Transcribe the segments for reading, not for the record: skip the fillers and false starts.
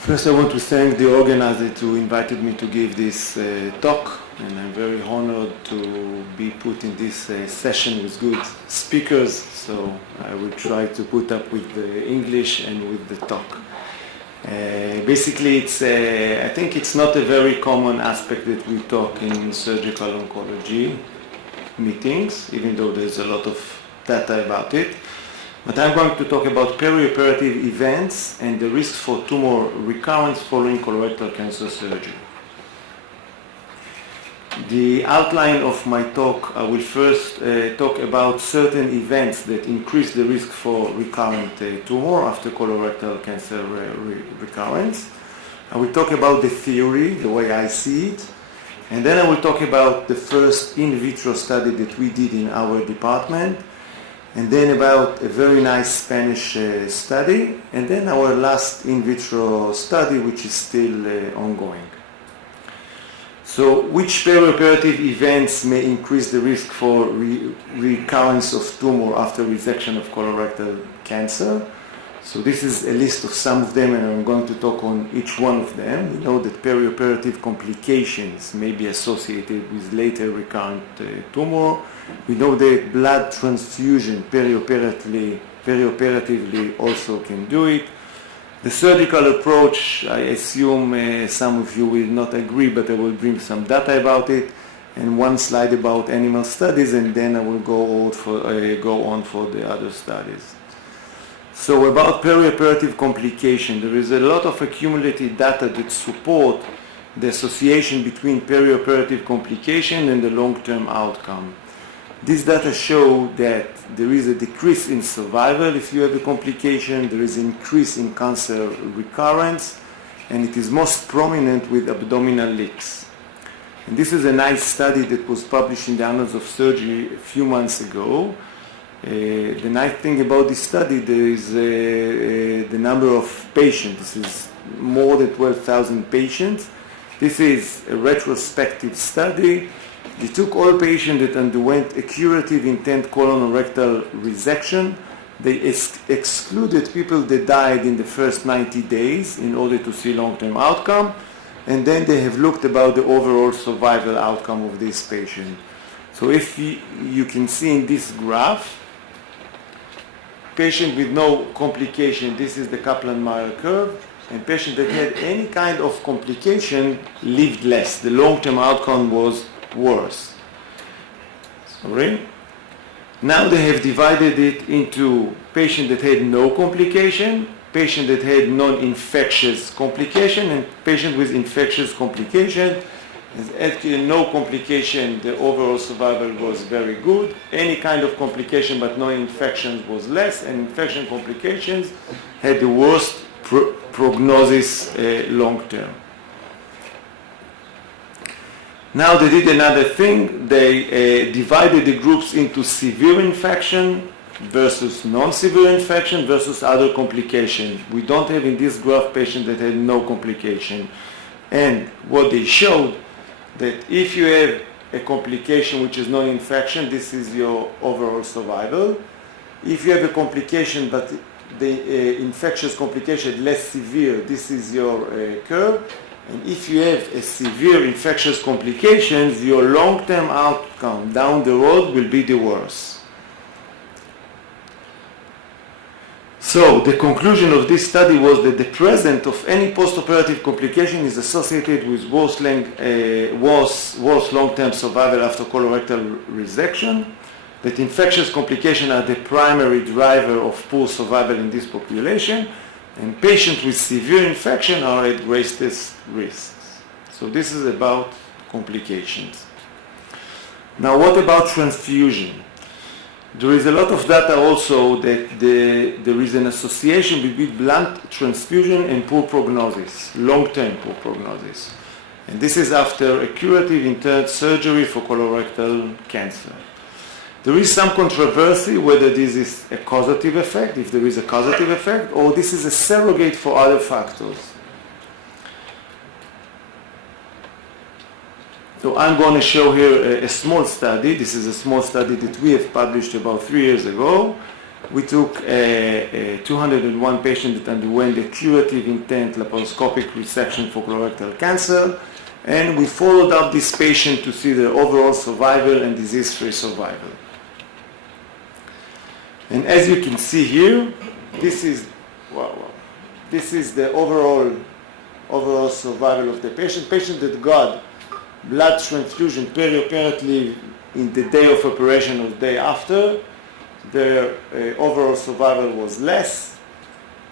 First, I want to thank the organizer who invited me to give this talk, and I'm very honored to be put in this session with good speakers, so I will try to put up with the English and with the talk. Basically, I think it's not a very common aspect that we talk in surgical oncology meetings, even though there's a lot of data about it. But I'm going to talk about perioperative events and the risks for tumor recurrence following colorectal cancer surgery. The outline of my talk, I will first talk about certain events that increase the risk for recurrent tumor after colorectal cancer recurrence. I will talk about the theory, the way I see it, and then I will talk about the first in vitro study that we did in our department, and then about a very nice Spanish study, and then our last in vitro study, which is still ongoing. So, which perioperative events may increase the risk for recurrence of tumor after resection of colorectal cancer? So this is a list of some of them, and I'm going to talk on each one of them. We know that perioperative complications may be associated with later recurrent tumor. We know that blood transfusion perioperatively also can do it. The surgical approach, I assume some of you will not agree, but I will bring some data about it, and one slide about animal studies, and then I will go on for the other studies. So about perioperative complication, there is a lot of accumulated data that support the association between perioperative complication and the long-term outcome. These data show that there is a decrease in survival if you have a complication, there is an increase in cancer recurrence, and it is most prominent with abdominal leaks. And this is a nice study that was published in the Annals of Surgery a few months ago. The nice thing about this study, there is the number of patients. This is more than 12,000 patients. This is a retrospective study. They took all patients that underwent a curative intent colorectal resection. They excluded people that died in the first 90 days in order to see long-term outcome. And then they have looked about the overall survival outcome of this patient. So if you can see in this graph, patient with no complication, this is the Kaplan-Meier curve, and patient that had any kind of complication lived less. The long-term outcome was worse. Sorry. Now they have divided it into patient that had no complication, patient that had non-infectious complication, and patient with infectious complication. Actually, no complication, the overall survival was very good. Any kind of complication but no infections was less, and infection complications had the worst prognosis long term. Now they did another thing. They divided the groups into severe infection versus non-severe infection versus other complication. We don't have in this graph patient that had no complication. And what they showed, that if you have a complication which is non-infection, this is your overall survival. If you have a complication but the infectious complication less severe, this is your curve. And if you have a severe infectious complications, your long-term outcome down the road will be the worst. So the conclusion of this study was that the presence of any postoperative complication is associated with worse long-term survival after colorectal resection, that infectious complications are the primary driver of poor survival in this population, and patients with severe infection are at greatest risks. So this is about complications. Now what about transfusion? There is a lot of data also that there is an association between blunt transfusion and poor prognosis, long-term poor prognosis. And this is after a curative intent surgery for colorectal cancer. There is some controversy whether this is a causative effect, if there is a causative effect, or this is a surrogate for other factors. So I'm going to show here a small study. This is a small study that we have published about 3 years ago. We took 201 patients that underwent a curative intent laparoscopic resection for colorectal cancer, and we followed up this patient to see their overall survival and disease-free survival. And as you can see here, this is the overall survival of the patient. Patient that got blood transfusion perioperatively in the day of operation or the day after, their overall survival was less.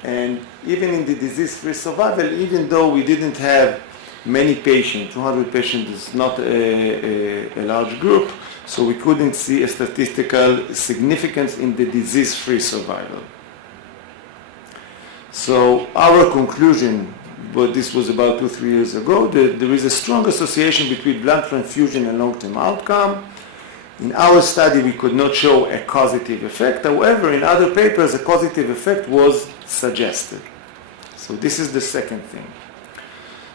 And even in the disease-free survival, even though we didn't have many patients, 200 patients is not a large group, so we couldn't see a statistical significance in the disease-free survival. So our conclusion, but this was about 2-3 years ago, that there is a strong association between blood transfusion and long-term outcome. In our study, we could not show a causative effect. However, in other papers, a causative effect was suggested. So this is the second thing.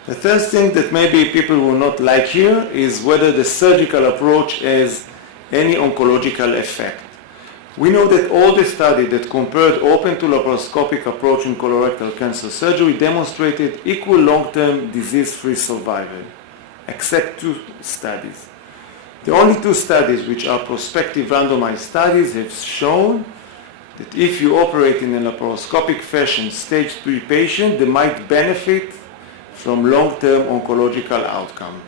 The third thing that maybe people will not like here is whether the surgical approach has any oncological effect. We know that all the studies that compared open to laparoscopic approach in colorectal cancer surgery demonstrated equal long-term disease-free survival, except 2 studies. The only 2 studies, which are prospective randomized studies, have shown that if you operate in a laparoscopic fashion stage 3 patient, they might benefit from long-term oncological outcome.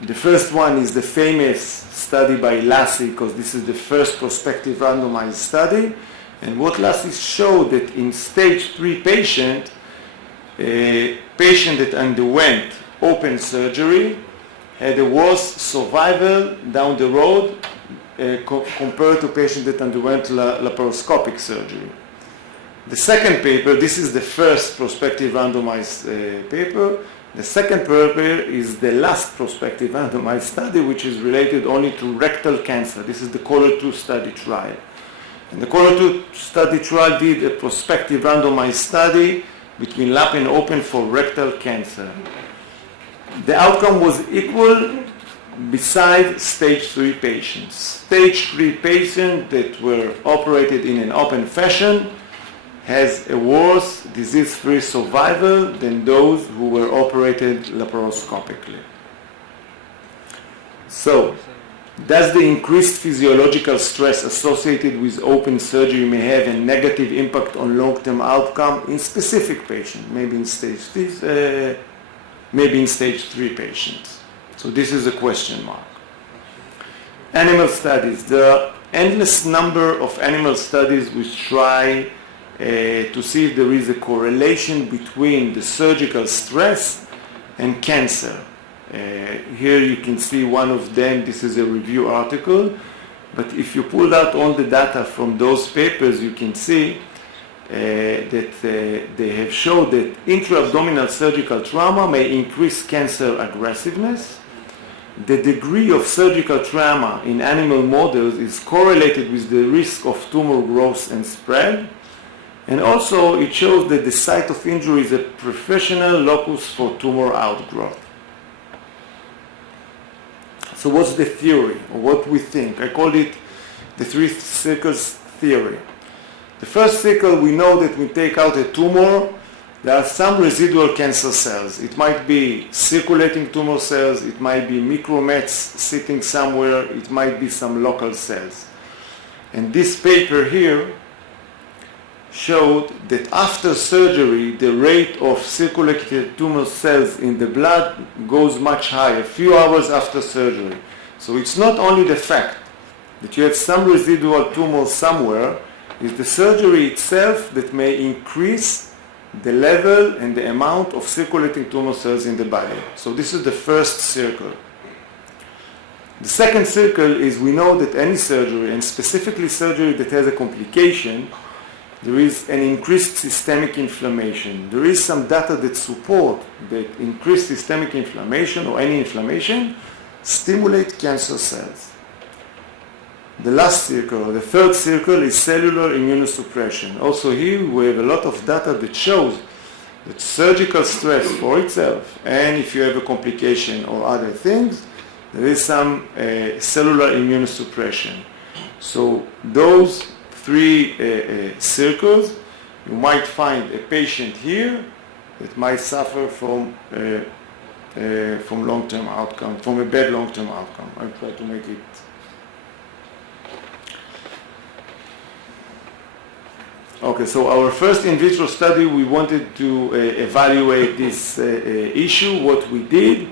The first one is the famous study by Lassie, because this is the first prospective randomized study. And what Lassie showed that in stage 3 patient, a patient that underwent open surgery had a worse survival down the road compared to patient that underwent laparoscopic surgery. The second paper, this is the first prospective randomized paper. The second paper is the last prospective randomized study, which is related only to rectal cancer. This is the COLOR 2 study trial. And the COLOR 2 study trial did a prospective randomized study between lap and open for rectal cancer. The outcome was equal besides stage 3 patients. Stage 3 patients that were operated in an open fashion has a worse disease-free survival than those who were operated laparoscopically. So, does the increased physiological stress associated with open surgery may have a negative impact on long-term outcome in specific patients, maybe in stage 3 patients? So this is a question mark. Animal studies. There are endless number of animal studies which try to see if there is a correlation between the surgical stress and cancer. Here you can see one of them. This is a review article. But if you pull out all the data from those papers, you can see that they have shown that intra-abdominal surgical trauma may increase cancer aggressiveness. The degree of surgical trauma in animal models is correlated with the risk of tumor growth and spread. And also it shows that the site of injury is a professional locus for tumor outgrowth. So what's the theory, or what we think? I called it the 3 circles theory. The first circle, we know that we take out a tumor, there are some residual cancer cells. It might be circulating tumor cells, it might be micromets sitting somewhere, it might be some local cells. And this paper here showed that after surgery, the rate of circulating tumor cells in the blood goes much higher, a few hours after surgery. So it's not only the fact that you have some residual tumor somewhere, it's the surgery itself that may increase the level and the amount of circulating tumor cells in the body. So this is the first circle. The second circle is we know that any surgery, and specifically surgery that has a complication, there is an increased systemic inflammation. There is some data that support that increased systemic inflammation or any inflammation stimulate cancer cells. The last circle, or the third circle, is cellular immunosuppression. Also here we have a lot of data that shows that surgical stress for itself, and if you have a complication or other things, there is some cellular immunosuppression. So those three circles, you might find a patient here that might suffer from long-term outcome, from a bad long-term outcome. I'll try to make it. Okay, so our first in vitro study, we wanted to evaluate this issue. What we did,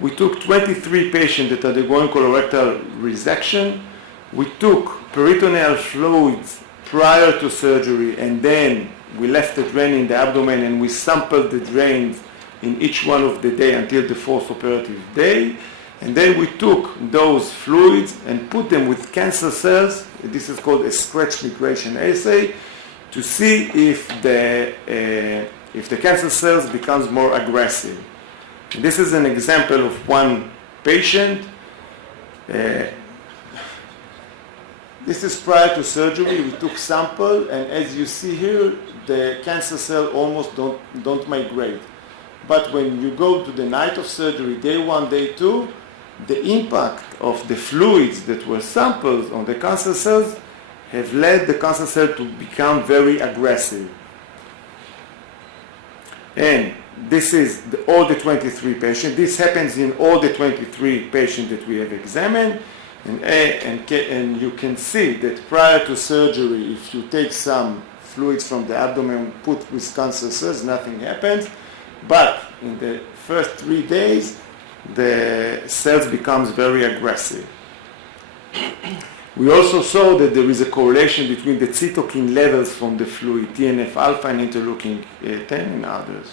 we took 23 patients that are undergoing colorectal resection. We took peritoneal fluids prior to surgery, and then we left the drain in the abdomen, and we sampled the drains in each one of the day until the fourth operative day. And then we took those fluids and put them with cancer cells. This is called a scratch migration assay, to see if the cancer cells becomes more aggressive. And this is an example of one patient. This is prior to surgery. We took sample, and as you see here, the cancer cell almost don't migrate. But when you go to the night of surgery, day 1, day 2, the impact of the fluids that were sampled on the cancer cells have led the cancer cell to become very aggressive. And this is all the 23 patients. This happens in all the 23 patients that we have examined. And you can see that prior to surgery, if you take some fluids from the abdomen, put with cancer cells, nothing happens. But in the first 3 days, the cells becomes very aggressive. We also saw that there is a correlation between the cytokine levels from the fluid, TNF-alpha and interleukin 10 and others.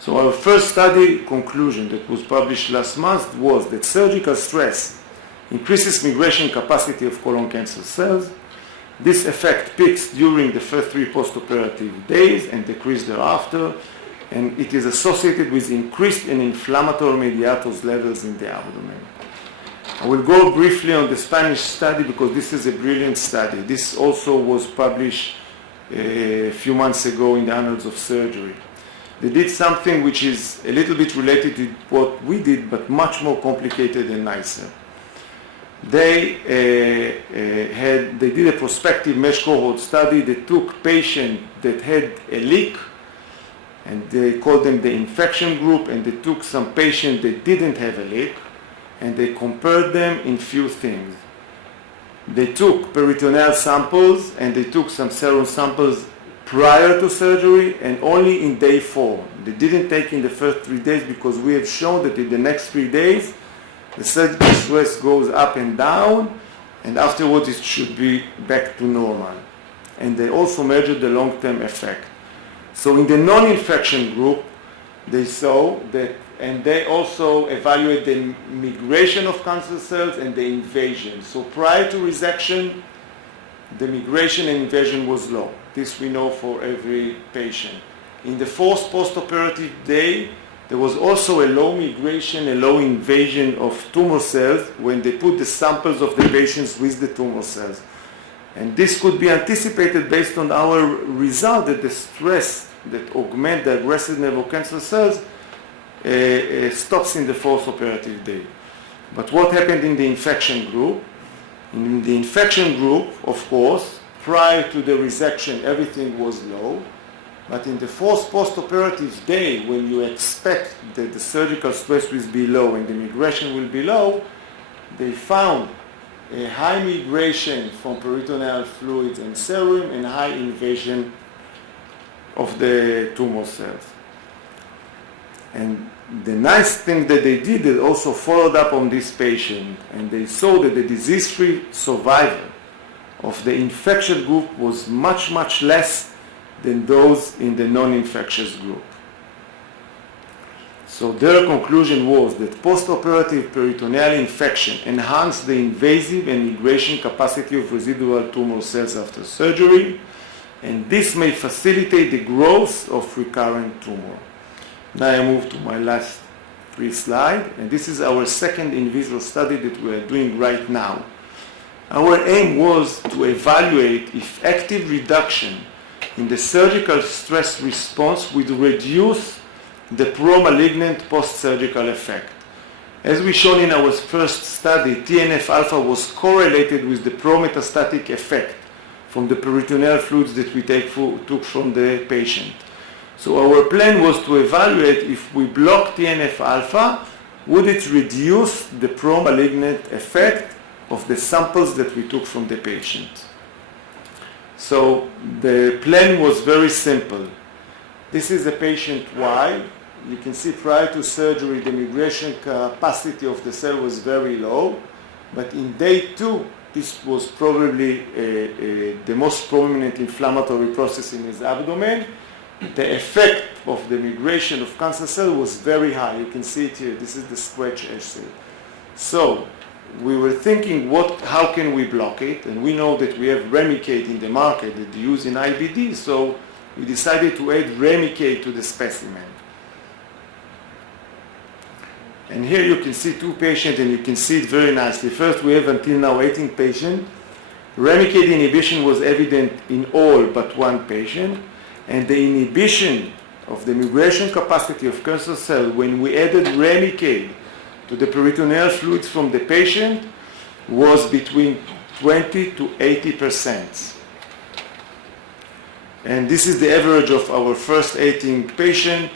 So our first study conclusion that was published last month was that surgical stress increases migration capacity of colon cancer cells. This effect peaks during the first 3 postoperative days and decreases thereafter, and it is associated with increased and inflammatory mediators levels in the abdomen. I will go briefly on the Spanish study because this is a brilliant study. This also was published a few months ago in the Annals of Surgery. They did something which is a little bit related to what we did, but much more complicated and nicer. They did a prospective mesh cohort study. They took patients that had a leak, and they called them the infection group, and they took some patients that didn't have a leak, and they compared them in few things. They took peritoneal samples, and they took some serum samples prior to surgery, and only in day 4. They didn't take in the first 3 days because we have shown that in the next 3 days, the surgical stress goes up and down, and afterwards it should be back to normal. And they also measured the long-term effect. So in the non-infection group, they saw that, and they also evaluate the migration of cancer cells and the invasion. So prior to resection, the migration and invasion was low. This we know for every patient. In the 4th postoperative day, there was also a low migration, a low invasion of tumor cells when they put the samples of the patients with the tumor cells. And this could be anticipated based on our result that the stress that augment the aggressiveness of cancer cells stops in the 4th operative day. But what happened in the infection group? In the infection group, of course, prior to the resection, everything was low. But in the 4th postoperative day, when you expect that the surgical stress will be low and the migration will be low, they found a high migration from peritoneal fluids and serum and high invasion of the tumor cells. And the nice thing that they did, they also followed up on this patient, and they saw that the disease-free survival of the infection group was much, much less than those in the non-infectious group. So their conclusion was that postoperative peritoneal infection enhanced the invasive and migration capacity of residual tumor cells after surgery, and this may facilitate the growth of recurrent tumor. Now I move to my last 3 slides, and this is our second in vitro study that we are doing right now. Our aim was to evaluate if active reduction in the surgical stress response would reduce the pro-malignant post-surgical effect. As we shown in our first study, TNF-alpha was correlated with the pro-metastatic effect from the peritoneal fluids that we took from the patient. So our plan was to evaluate if we block TNF-alpha, would it reduce the pro-malignant effect of the samples that we took from the patient. So the plan was very simple. This is a patient Y. You can see prior to surgery the migration capacity of the cell was very low, but in day 2 this was probably the most prominent inflammatory process in his abdomen. The effect of the migration of cancer cell was very high. You can see it here. This is the scratch assay. So we were thinking, how can we block it? And we know that we have Remicade in the market that they use in IBD, so we decided to add Remicade to the specimen. And here you can see 2 patients, and you can see it very nicely. First, we have until now 18 patients. Remicade inhibition was evident in all but 1 patient, and the inhibition of the migration capacity of cancer cell when we added Remicade to the peritoneal fluids from the patient was between 20 to 80%. And this is the average of our first 18 patients.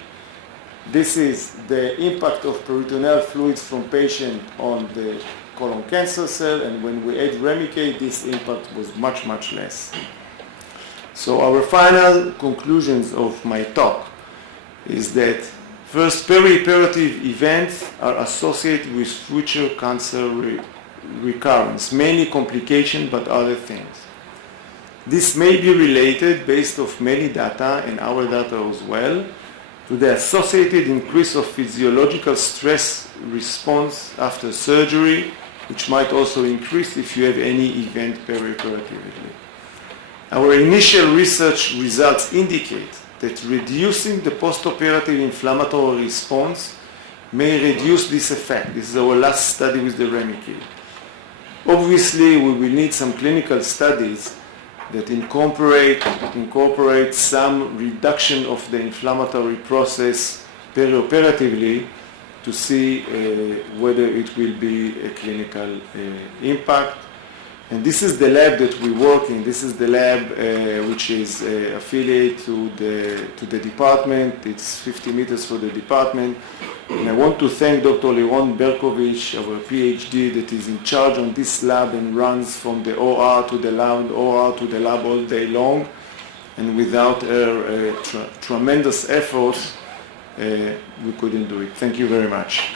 This is the impact of peritoneal fluids from patient on the colon cancer cell, and when we add Remicade, this impact was much, much less. So our final conclusions of my talk is that first, perioperative events are associated with future cancer recurrence, mainly complications but other things. This may be related, based on many data and our data as well, to the associated increase of physiological stress response after surgery, which might also increase if you have any event perioperatively. Our initial research results indicate that reducing the postoperative inflammatory response may reduce this effect. This is our last study with the Remicade. Obviously, we will need some clinical studies that incorporate some reduction of the inflammatory process perioperatively to see whether it will be a clinical impact. And this is the lab that we work in. This is the lab which is affiliated to the department. It's 50 meters from the department. And I want to thank Dr. Liron Berkovich, our PhD, that is in charge on this lab and runs from the OR to the lab, OR to the lab all day long. And without her tremendous efforts, we couldn't do it. Thank you very much.